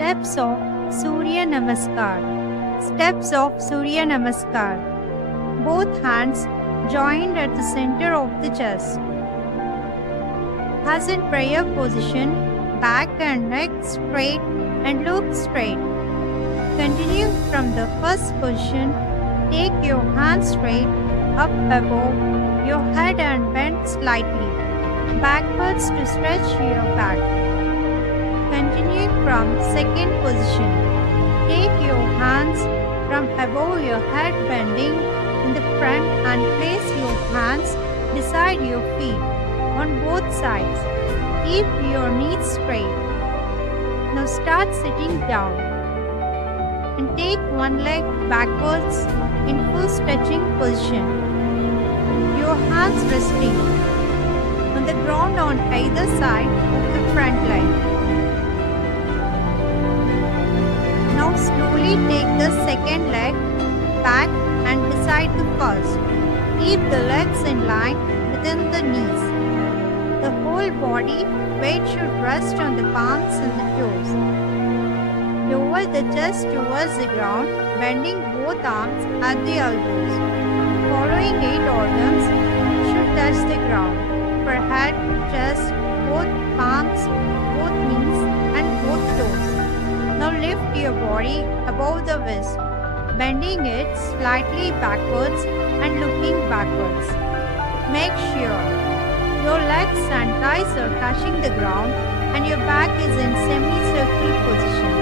Steps of Surya Namaskar. Steps of Surya Namaskar. Both hands joined at the center of the chest. As in prayer position, back and neck straight and look straight. Continue from the first position. Take your hands straight up above your head and bend slightly backwards to stretch your back. Continuing from second position. Take your hands from above your head bending in the front and place your hands beside your feet on both sides. Keep your knees straight. Now start sitting down and take one leg backwards in full stretching position. Your hands resting on the ground on either side of the front leg. Now slowly take the second leg back and beside the first. Keep the legs in line within the knees. The whole body weight should rest on the palms and the toes. Lower the chest towards the ground, bending both arms at the elbows. Following 8 organs should touch the ground. For head, chest, both palms, both knees and both toes. Now lift your body above the waist, bending it slightly backwards and looking backwards. Make sure your legs and thighs are touching the ground and your back is in semicircular position.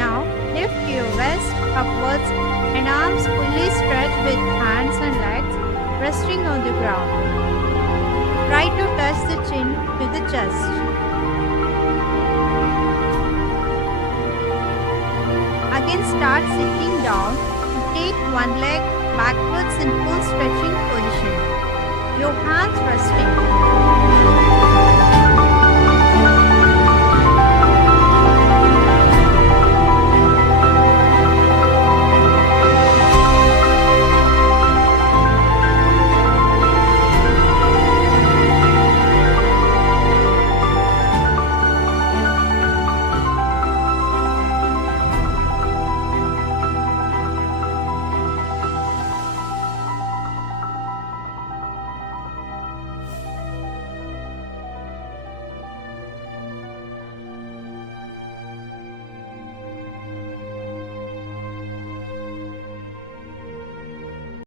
Now lift your waist upwards and arms fully stretched with hands and legs resting on the ground. Try to touch the chin to the chest. Again start sitting down and take one leg backwards in full stretching position. Your hands resting